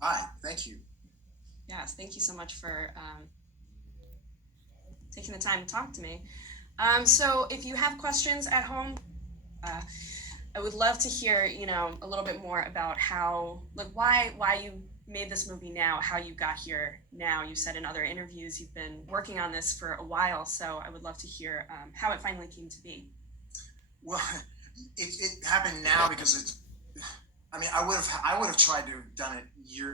Hi, thank you. Yes, thank you so much for taking the time to talk to me. So if you have questions at home, uh, I would love to hear, a little bit more about how, like, why you made this movie now, how you got here now. You said in other interviews you've been working on this for a while, so I would love to hear how it finally came to be. Well, it happened now because it's. I mean, I would have tried to have done it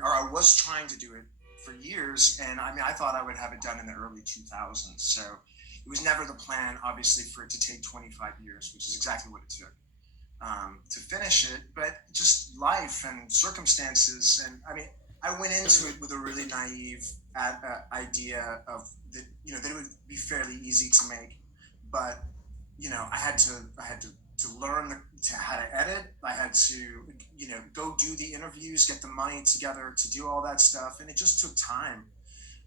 or I was trying to do it for years, and I mean, I thought I would have it done in the early 2000s. So it was never the plan, obviously, for it to take 25 years, which is exactly what it took to finish it. But just life and circumstances, and I mean, I went into it with a really naive idea of that, that it would be fairly easy to make, but I had to learn how to edit. I had to go do the interviews, get the money together to do all that stuff, and it just took time.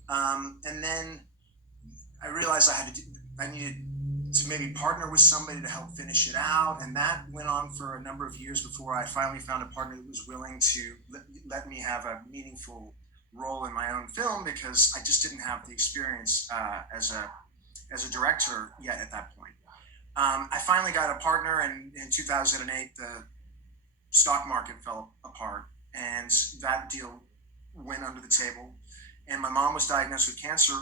And then I realized I needed to maybe partner with somebody to help finish it out, and that went on for a number of years before I finally found a partner that was willing to let me have a meaningful role in my own film, because I just didn't have the experience as a director yet at that point. I finally got a partner, and in 2008, the stock market fell apart, and that deal went under the table. And my mom was diagnosed with cancer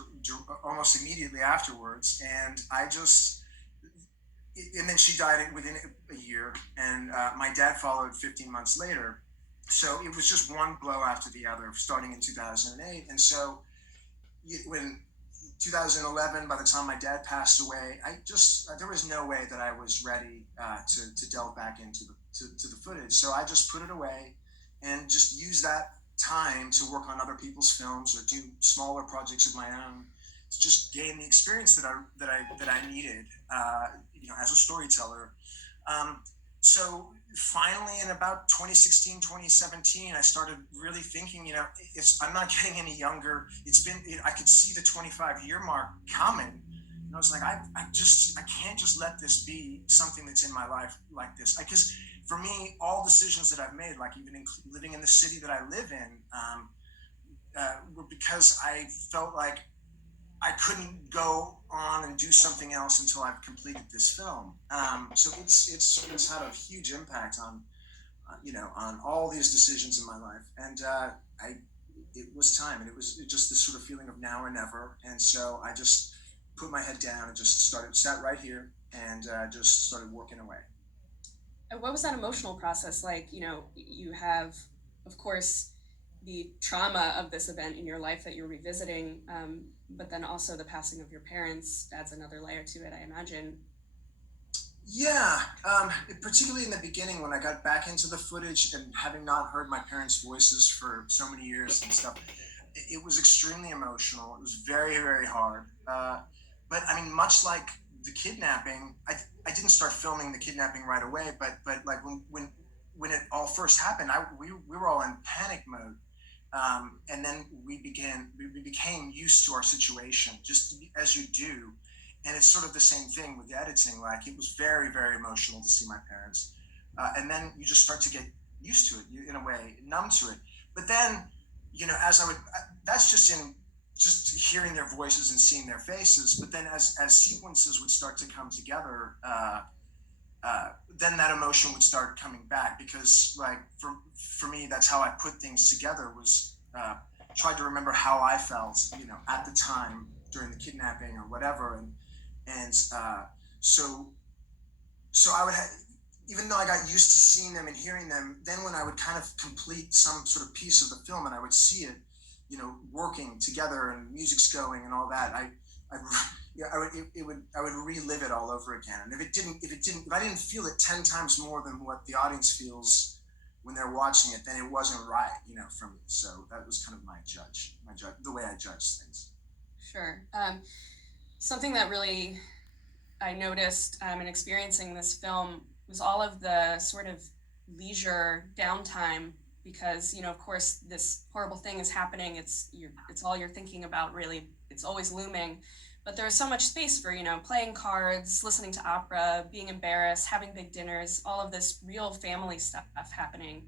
almost immediately afterwards, and and then she died within a year, and my dad followed 15 months later. So it was just one blow after the other, starting in 2008. And so when 2011, by the time my dad passed away, there was no way that I was ready to delve back into to the footage. So I just put it away and just use that time to work on other people's films or do smaller projects of my own to just gain the experience that I needed, as a storyteller. So finally, in about 2016, 2017, I started really thinking, I'm not getting any younger. I could see the 25-year mark coming. And I was like, I can't just let this be something that's in my life like this. Because for me, all decisions that I've made, like even living in the city that I live in, were because I felt like I couldn't go on and do something else until I've completed this film. So it's had a huge impact on on all these decisions in my life, and I it was time, and it was just this sort of feeling of now or never, and so I just put my head down and just sat right here, and just started working away. And what was that emotional process like? You have, of course, the trauma of this event in your life that you're revisiting, but then also the passing of your parents adds another layer to it, I imagine. Yeah, particularly in the beginning when I got back into the footage and having not heard my parents' voices for so many years and stuff, it was extremely emotional. It was very, very hard. But I mean, much like the kidnapping, I didn't start filming the kidnapping right away. But like when it all first happened, we were all in panic mode. And then we became used to our situation, just as you do. And it's sort of the same thing with the editing. Like, it was very, very emotional to see my parents. And then you just start to get used to it, in a way, numb to it. But then, as that's just hearing their voices and seeing their faces. But then as sequences would start to come together, then that emotion would start coming back, because like for me, that's how I put things together, was tried to remember how I felt, at the time during the kidnapping or whatever. And so I would have, even though I got used to seeing them and hearing them, then when I would kind of complete some sort of piece of the film and I would see it, working together and music's going and all that, I yeah, I would relive it all over again. And if I didn't feel it 10 times more than what the audience feels when they're watching it, then it wasn't right, for me. So that was kind of the way I judge things. Sure. Something that really I noticed in experiencing this film was all of the sort of leisure downtime because of course this horrible thing is happening. It's all you're thinking about, really. It's always looming, but there's so much space for playing cards, listening to opera, being embarrassed, having big dinners, all of this real family stuff happening.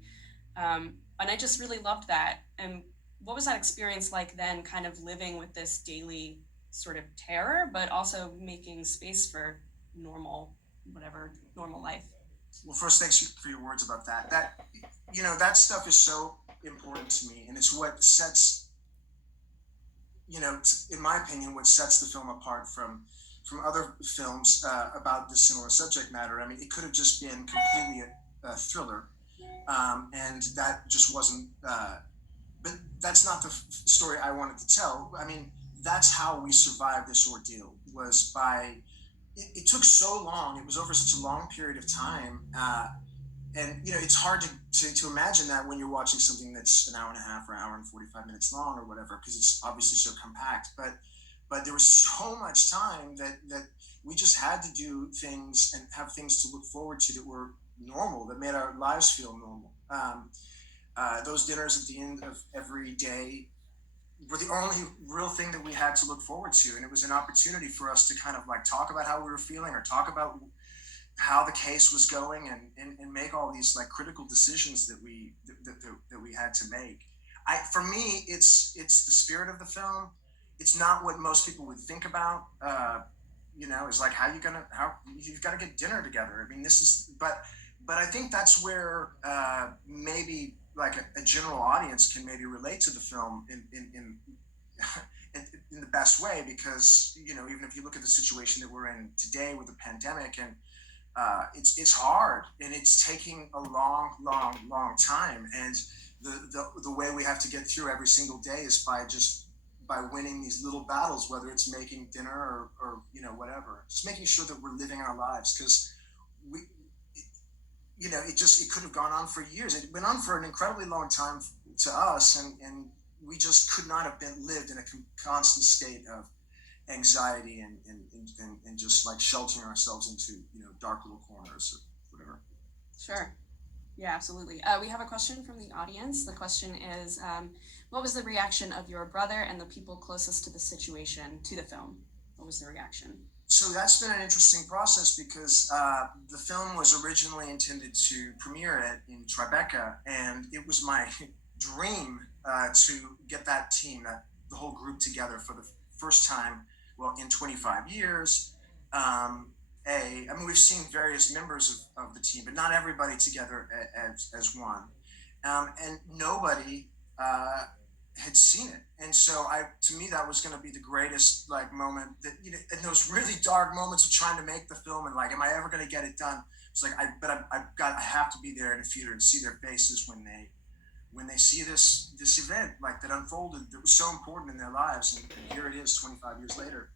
And I just really loved that. And what was that experience like then, kind of living with this daily sort of terror, but also making space for normal, whatever, normal life? Well, first, thanks for your words about that. That stuff is so important to me, and it's what sets, in my opinion, what sets the film apart from other films about this similar subject matter. I mean, it could have just been completely a thriller, and that just wasn't. But that's not the story I wanted to tell. I mean, that's how we survived this ordeal. Was by it took so long. It was over such a long period of time. And it's hard to imagine that when you're watching something that's an hour and a half or an hour and 45 minutes long or whatever, because it's obviously so compact. But there was so much time that we just had to do things and have things to look forward to that were normal, that made our lives feel normal. Those dinners at the end of every day were the only real thing that we had to look forward to, and it was an opportunity for us to kind of like talk about how we were feeling or talk about how the case was going, and make all these like critical decisions that we had to make. For me, it's the spirit of the film. It's not what most people would think about. Is like how you've got to get dinner together. I mean, this is but I think that's where maybe like a general audience can maybe relate to the film in the best way, because even if you look at the situation that we're in today with the pandemic, and it's hard, and it's taking a long time, and the way we have to get through every single day is by winning these little battles, whether it's making dinner or whatever, just making sure that we're living our lives, because we it could have gone on for years. It went on for an incredibly long time to us, and we just could not have been lived in a constant state of anxiety and just like sheltering ourselves into dark little corners or whatever. Sure. Yeah, absolutely. We have a question from the audience. The question is, what was the reaction of your brother and the people closest to the situation, to the film? What was the reaction? So that's been an interesting process, because the film was originally intended to premiere in Tribeca, and it was my dream to get that team, the whole group together for the first time, well, in 25 years. I mean, we've seen various members of the team, but not everybody together as one. And nobody had seen it. And so to me, that was going to be the greatest like moment that, in those really dark moments of trying to make the film and like, am I ever going to get it done? It's like, I have to be there in the theater and see their faces when they see this event like that unfolded, that was so important in their lives. And here it is 25 years later.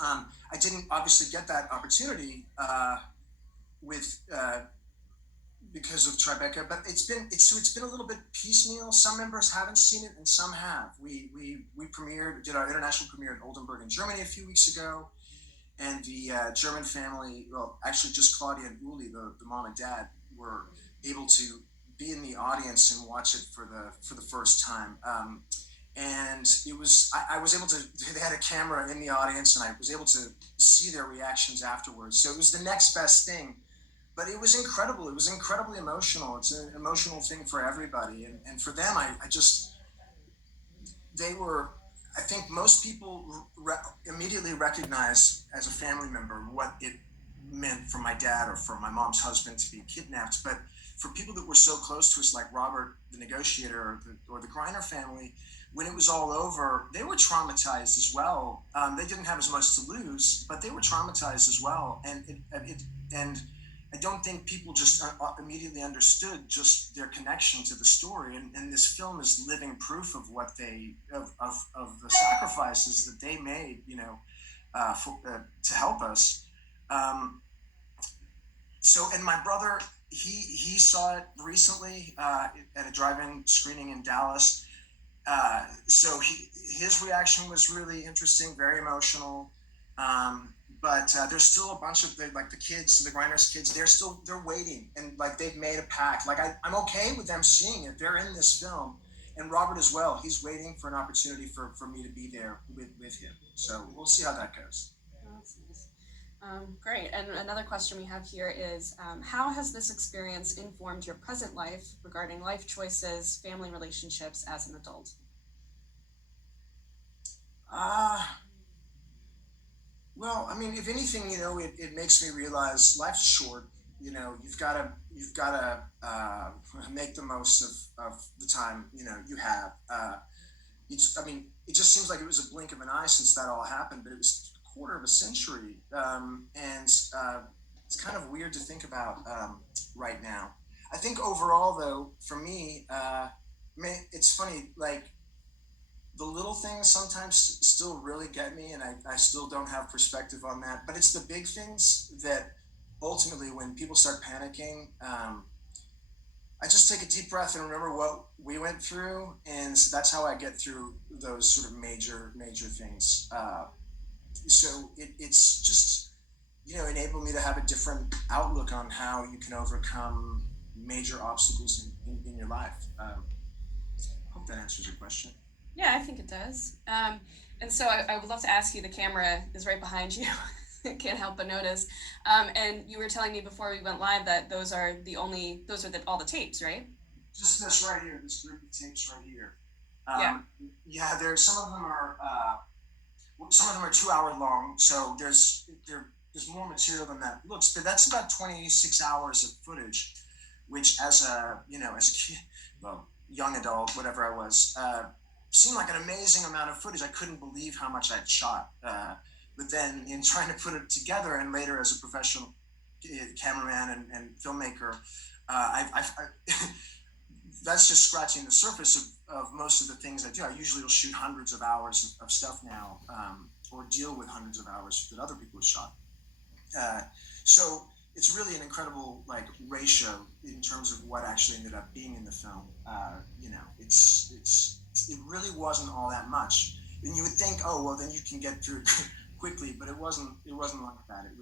I didn't obviously get that opportunity with because of Tribeca, but it's been a little bit piecemeal. Some members haven't seen it, and some have. We did our international premiere in Oldenburg in Germany a few weeks ago, and the German family, well, actually just Claudia and Uli, the mom and dad, were able to be in the audience and watch it for the first time. And it was I was able to. They had a camera in the audience, and I was able to see their reactions afterwards. So it was the next best thing. But it was incredible. It was incredibly emotional. It's an emotional thing for everybody. And for them, I think most people immediately recognize as a family member what it meant for my dad or for my mom's husband to be kidnapped. But for people that were so close to us, like Robert, the negotiator, or the Griner family, when it was all over, they were traumatized as well. They didn't have as much to lose, but they were traumatized as well. And I don't think people just immediately understood just their connection to the story. And this film is living proof of what of the sacrifices that they made, to help us. And my brother, he saw it recently at a drive-in screening in Dallas. So his reaction was really interesting, very emotional. But there's still a bunch of the kids, the Grinders kids. They're waiting, and like they've made a pact. Like I'm okay with them seeing it. They're in this film, and Robert as well. He's waiting for an opportunity for me to be there with him. So we'll see how that goes. Oh, that's nice. Great. And another question we have here is, how has this experience informed your present life regarding life choices, family relationships as an adult? Uh, well, I mean, if anything, it makes me realize life's short. You've gotta make the most of the time you have. I mean, it just seems like it was a blink of an eye since that all happened, but it was a quarter of a century, and it's kind of weird to think about right now. I think overall, though, for me, it's funny. Like the little things sometimes still really get me, and I still don't have perspective on that. But it's the big things that ultimately, when people start panicking, I just take a deep breath and remember what we went through, and that's how I get through those sort of major things. It's just enable me to have a different outlook on how you can overcome major obstacles in your life. Hope that answers your question. Yeah, I think it does. And so I would love to ask you, the camera is right behind you. Can't help but notice. And you were telling me before we went live that all the tapes, right? Just this right here, this group of tapes right here. Yeah. Yeah, there's some of them are 2 hour long, so there's more material than that looks, but that's about 26 hours of footage, which as a as a kid, well, young adult, whatever I was, seemed like an amazing amount of footage. I couldn't believe how much I'd shot. But then in trying to put it together, and later as a professional cameraman and filmmaker, that's just scratching the surface of most of the things I do. I usually will shoot hundreds of hours of stuff now, or deal with hundreds of hours that other people have shot. Uh, so it's really an incredible ratio in terms of what actually ended up being in the film. It really wasn't all that much, and you would think, oh well, then you can get through it quickly, but it wasn't. It wasn't like that. There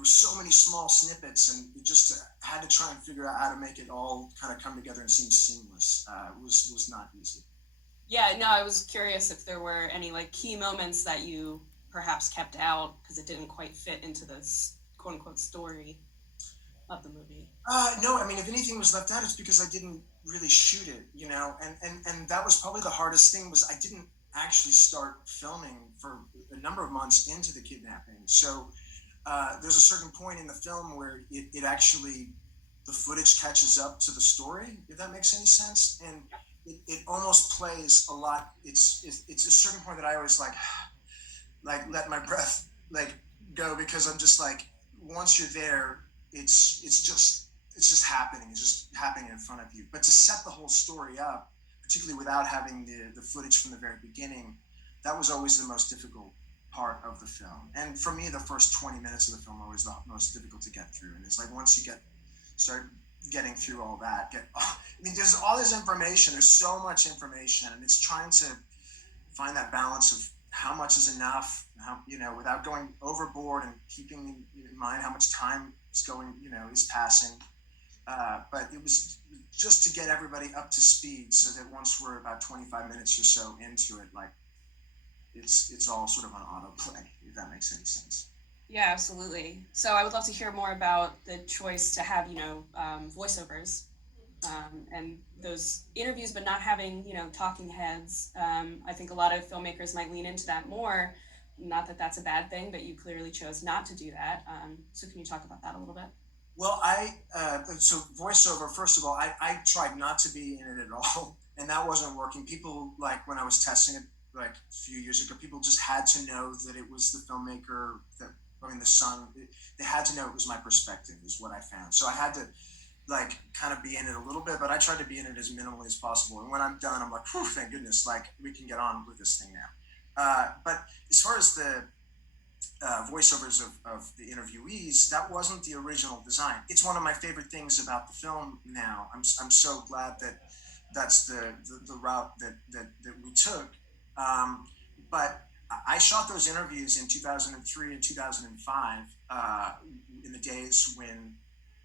were so many small snippets, and we just had to try and figure out how to make it all kind of come together and seem seamless. It was not easy. Yeah, no, I was curious if there were any key moments that you perhaps kept out because it didn't quite fit into this quote unquote story of the movie. No, I mean, if anything was left out, it's because I didn't really shoot it, and that was probably the hardest thing. Was I didn't actually start filming for a number of months into the kidnapping. So there's a certain point in the film where it actually, the footage catches up to the story, if that makes any sense, and it almost plays a lot. It's a certain point that I always let my breath go, because I'm just once you're there, it's just happening. It's just happening in front of you. But to set the whole story up, particularly without having the footage from the very beginning, that was always the most difficult part of the film. And for me, the first 20 minutes of the film are always the most difficult to get through. And it's once you start getting through all that, I mean, there's all this information. There's so much information, and it's trying to find that balance of how much is enough, how, without going overboard, and keeping in mind how much time is going, is passing. But it was just to get everybody up to speed, so that once we're about 25 minutes or so into it, it's all sort of on autoplay, if that makes any sense. Yeah, absolutely. So I would love to hear more about the choice to have, voiceovers, and those interviews, but not having, talking heads. I think a lot of filmmakers might lean into that more. Not that that's a bad thing, but you clearly chose not to do that. So can you talk about that a little bit? Well, so voiceover. First of all, I tried not to be in it at all, and that wasn't working. People, when I was testing it a few years ago, people just had to know that it was the filmmaker that, I mean, the son. They had to know it was my perspective, is what I found. So I had to kind of be in it a little bit, but I tried to be in it as minimally as possible. And when I'm done, I'm like, whew, thank goodness, we can get on with this thing now. But as far as the voiceovers of the interviewees, that wasn't the original design. It's one of my favorite things about the film now. I'm so glad that that's the route that we took. But I shot those interviews in 2003 and 2005, in the days when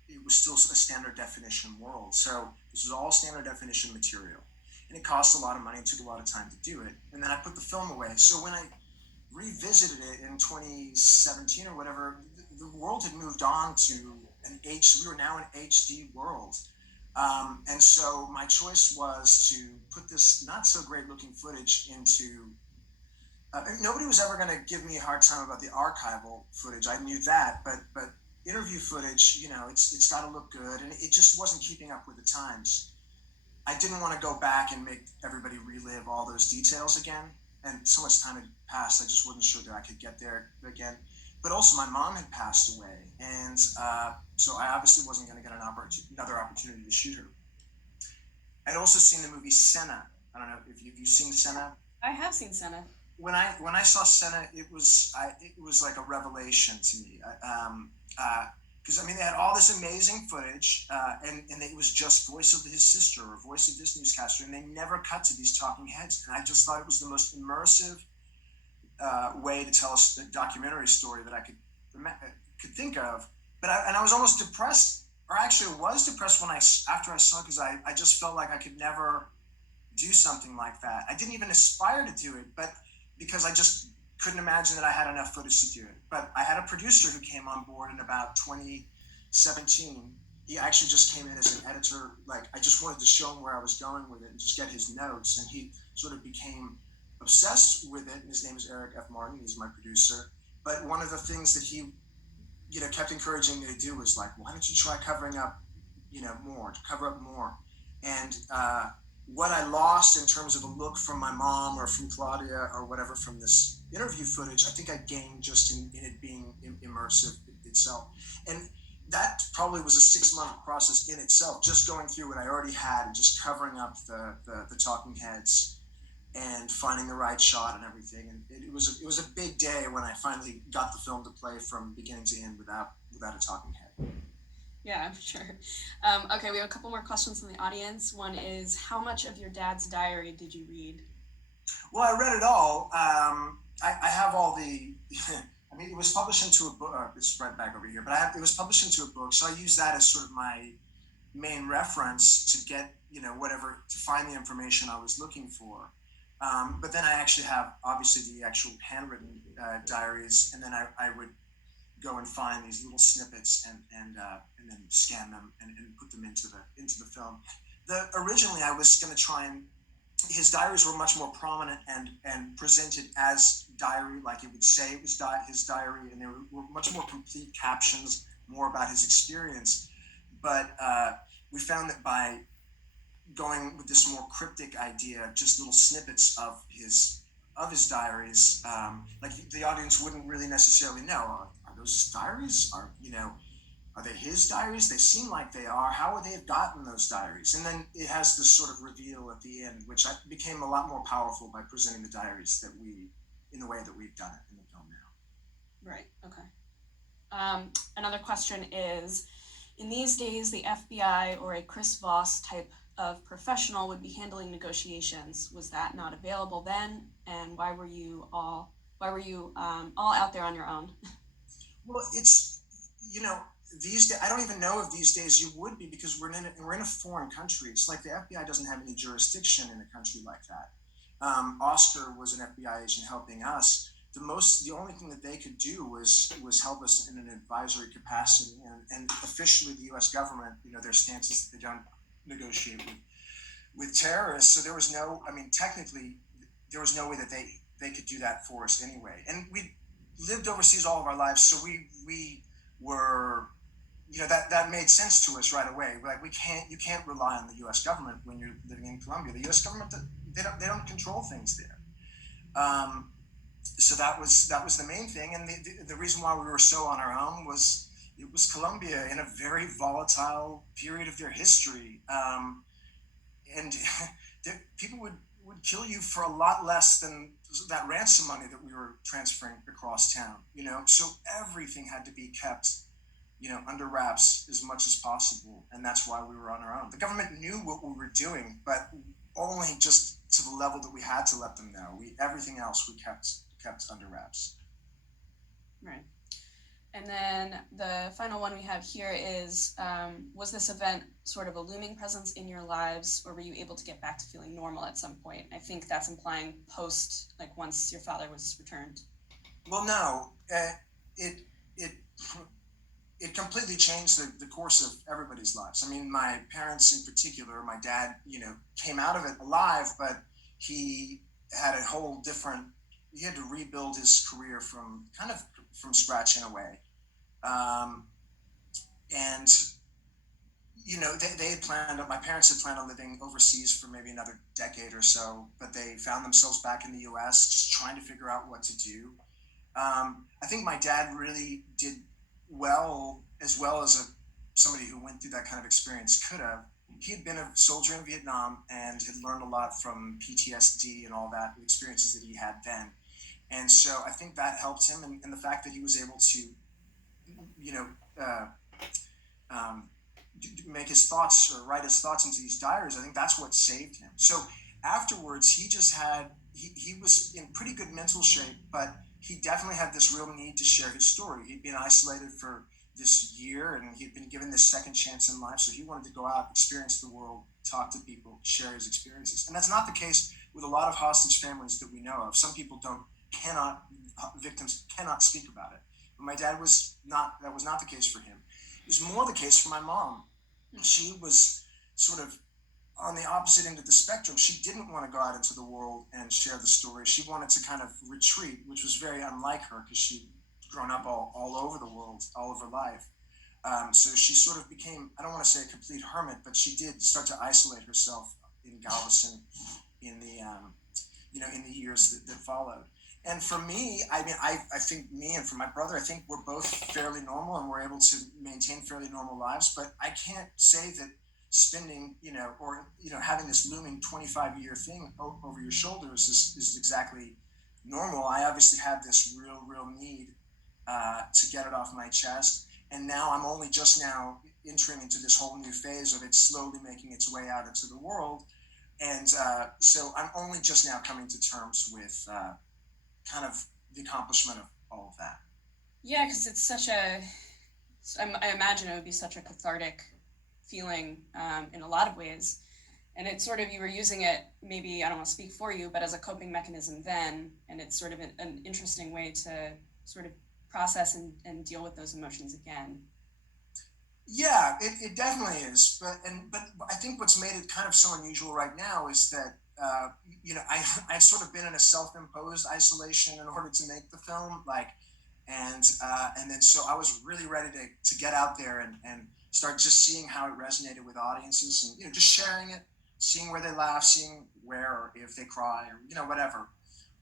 it was still a standard definition world. So this was all standard definition material, and it cost a lot of money and took a lot of time to do it. And then I put the film away. So when I revisited it in 2017 or whatever, the world had moved on to we were now an HD world. And so my choice was to put this not so great looking footage into. Nobody was ever going to give me a hard time about the archival footage. I knew that, but interview footage, it's got to look good, and it just wasn't keeping up with the times. I didn't want to go back and make everybody relive all those details again. And so much time had passed, I just wasn't sure that I could get there again. But also, my mom had passed away, and so I obviously wasn't going to get another opportunity to shoot her. I'd also seen the movie Senna. I don't know if you've seen Senna. I have seen Senna. When I saw Senna, it was like a revelation to me. Because they had all this amazing footage, and it was just voice of his sister or voice of this newscaster, and they never cut to these talking heads. And I just thought it was the most immersive way to tell a documentary story that I could think of. But I was almost depressed, or actually was depressed after I saw it, because I just felt like I could never do something like that. I didn't even aspire to do it, but because I just couldn't imagine that I had enough footage to do it. But I had a producer who came on board in about 2017. He actually just came in as an editor. Like, I just wanted to show him where I was going with it and just get his notes. And he sort of became obsessed with it. And his name is Eric F. Martin. He's my producer. But one of the things that he, kept encouraging me to do was like, why don't you try covering up, more, to cover up more. And what I lost in terms of a look from my mom or from Claudia or whatever from this interview footage, I think I gained just in it being immersive itself. And that probably was a 6-month process in itself, just going through what I already had and just covering up the talking heads and finding the right shot and everything. And it was a big day when I finally got the film to play from beginning to end without a talking head. Yeah, I'm sure. Okay, we have a couple more questions from the audience. One is, how much of your dad's diary did you read? Well, I read it all. I have all the. It was published into a book. It's right back over here, but it was published into a book, so I use that as sort of my main reference to get to find the information I was looking for. But then I actually have obviously the actual handwritten diaries, and then I would go and find these little snippets and then scan them and put them into the film. Originally I was going to try and his diaries were much more prominent and presented as diary, like it would say it was his diary, and there were much more complete captions, more about his experience. But we found that by going with this more cryptic idea, just little snippets of his diaries, like the audience wouldn't really necessarily know. Are those diaries? Are they his diaries? They seem like they are. How would they have gotten those diaries? And then it has this sort of reveal at the end, which became a lot more powerful by presenting the diaries in the way that we've done it in the film now. Right. Okay. Another question is, in these days, the FBI or a Chris Voss type of professional would be handling negotiations. Was that not available then? And why were you all out there on your own? Well, it's, these days, I don't even know if these days you would be, because we're in a foreign country. It's like the FBI doesn't have any jurisdiction in a country like that. Oscar was an FBI agent helping us. The only thing that they could do was help us in an advisory capacity, and officially the U.S. government, their stance is that they don't negotiate with terrorists. So there was technically there was no way that they could do that for us anyway. And we lived overseas all of our lives, so we were, that made sense to us right away. Like, you can't rely on the U.S. government when you're living in Colombia. The U.S. government, they don't control things there. So that was the main thing, and the reason why we were so on our own was it was Colombia in a very volatile period of their history, and people would kill you for a lot less than that ransom money that we were transferring across town. So everything had to be kept, under wraps as much as possible, and that's why we were on our own. The government knew what we were doing, but only just to the level that we had to let them know. Everything else we kept under wraps. Right. And then the final one we have here is, was this event sort of a looming presence in your lives, or were you able to get back to feeling normal at some point? I think that's implying post, like once your father was returned. Well, no, it it it completely changed the course of everybody's lives. I mean, my parents in particular, my dad, came out of it alive, but he had a whole different. He had to rebuild his career from kind of from scratch in a way, um, and they had planned. My parents had planned on living overseas for maybe another decade or so, but they found themselves back in the U.S. just trying to figure out what to do. I think my dad really did well as somebody who went through that kind of experience could have. He had been a soldier in Vietnam and had learned a lot from PTSD and all that experiences that he had then. And so I think that helped him, and the fact that he was able to, you know, uh, um, make his thoughts or write his thoughts into these diaries. I think that's what saved him. So afterwards, he was in pretty good mental shape, but he definitely had this real need to share his story. He'd been isolated for this year, and he'd been given this second chance in life. So he wanted to go out, experience the world, talk to people, share his experiences. And that's not the case with a lot of hostage families that we know of. Some people don't cannot victims cannot speak about it. But my dad was not. That was not the case for him. It was more the case for my mom. She was sort of on the opposite end of the spectrum. She didn't want to go out into the world and share the story. She wanted to kind of retreat, which was very unlike her because she'd grown up all over the world, all of her life. So she sort of became, I don't want to say a complete hermit, but she did start to isolate herself in Galveston in the years that followed. And for me, I mean, I think me and for my brother, I think we're both fairly normal and we're able to maintain fairly normal lives. But I can't say that spending, having this looming 25-year thing over your shoulders is exactly normal. I obviously have this real need to get it off my chest. And now I'm only just now entering into this whole new phase of it slowly making its way out into the world. And so I'm only just now coming to terms with kind of the accomplishment of all of that. Yeah, because it's such I imagine it would be such a cathartic feeling in a lot of ways. And it's sort of, you were using it, maybe, I don't want to speak for you, but as a coping mechanism then, and it's sort of an interesting way to sort of process and deal with those emotions again. Yeah, it definitely is. But I think what's made it kind of so unusual right now is that I've sort of been in a self-imposed isolation in order to make the film, and then so I was really ready to get out there and start just seeing how it resonated with audiences, and just sharing it, seeing where they laugh, seeing where or if they cry, or whatever.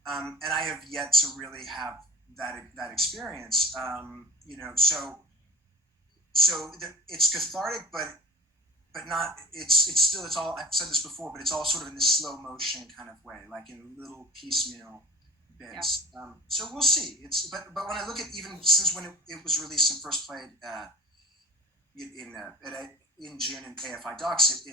And I have yet to really have that experience. It's cathartic, but not. It's still, it's all. I've said this before, but it's all sort of in this slow motion kind of way, like in little piecemeal Yeah. bits. So we'll see. But when I look at, even since when it was released and first played in June in AFI Docs,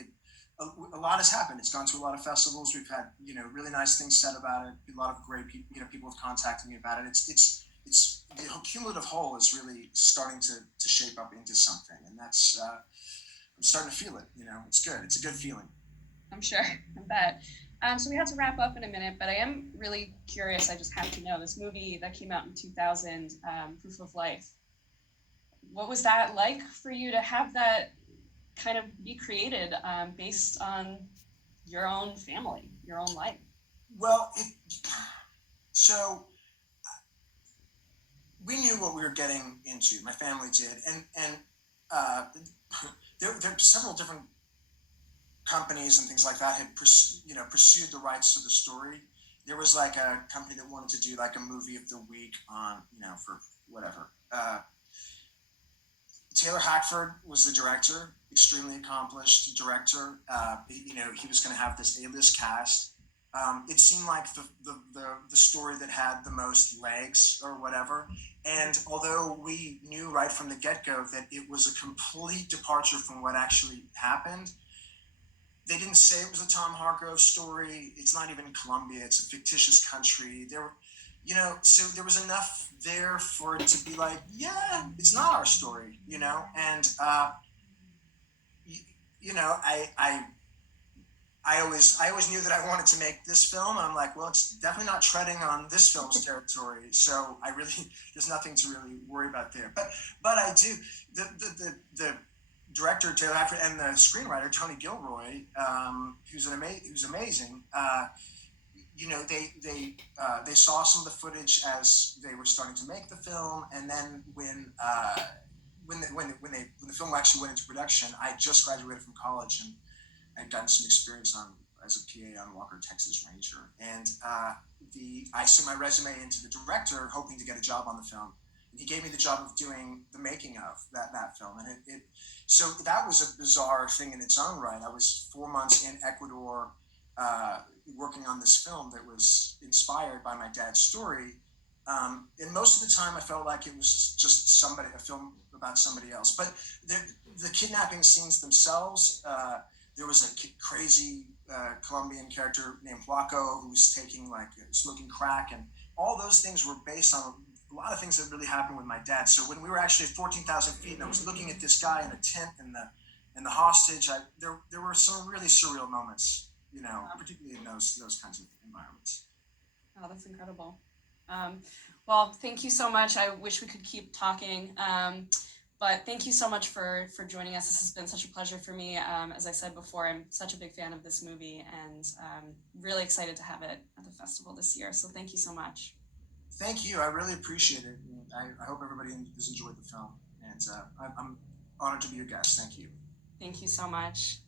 a lot has happened. It's gone to a lot of festivals. We've had really nice things said about it. A lot of great people. People have contacted me about it. It's the cumulative whole is really starting to shape up into something, and that's I'm starting to feel it. It's good. It's a good feeling. I'm sure. I bet. So we have to wrap up in a minute, but I am really curious. I just have to know, this movie that came out in 2000, Proof of Life. What was that like for you to have that kind of be created based on your own family, your own life? Well, so we knew what we were getting into. My family did, and uh, there are several different companies and things like that had pursued the rights to the story. There was like a company that wanted to do like a movie of the week on for whatever. Taylor Hackford was the director, extremely accomplished director. He was going to have this A-list cast. It seemed like the story that had the most legs or whatever. And although we knew right from the get-go that it was a complete departure from what actually happened, they didn't say it was a Tom Hargrove story. It's not even Colombia. It's a fictitious country. So there was enough there for it to be like, yeah, it's not our story, and I I always knew that I wanted to make this film, and I'm like, well, it's definitely not treading on this film's territory, so I really there's nothing to really worry about there. But I do the director Taylor Hackford and the screenwriter Tony Gilroy, who's amazing. They saw some of the footage as they were starting to make the film, and then when the film actually went into production, I just graduated from college and I'd gotten some experience as a PA on Walker, Texas Ranger, and I sent my resume into the director hoping to get a job on the film, and he gave me the job of doing the making of that film, and so that was a bizarre thing in its own right. I was 4 months in Ecuador, working on this film that was inspired by my dad's story. And most of the time, I felt like it was just a film about somebody else. But the kidnapping scenes themselves, there was a crazy Colombian character named Huaco who was smoking crack, and all those things were based on a lot of things that really happened with my dad. So when we were actually at 14,000 feet, and I was looking at this guy in a tent and the hostage, there were some really surreal moments, particularly in those kinds of environments. Oh, that's incredible. Well, thank you so much. I wish we could keep talking, but thank you so much for joining us. This has been such a pleasure for me. As I said before, I'm such a big fan of this movie, and really excited to have it at the festival this year. So thank you so much. Thank you. I really appreciate it. And I hope everybody has enjoyed the film, and I'm honored to be your guest. Thank you. Thank you so much.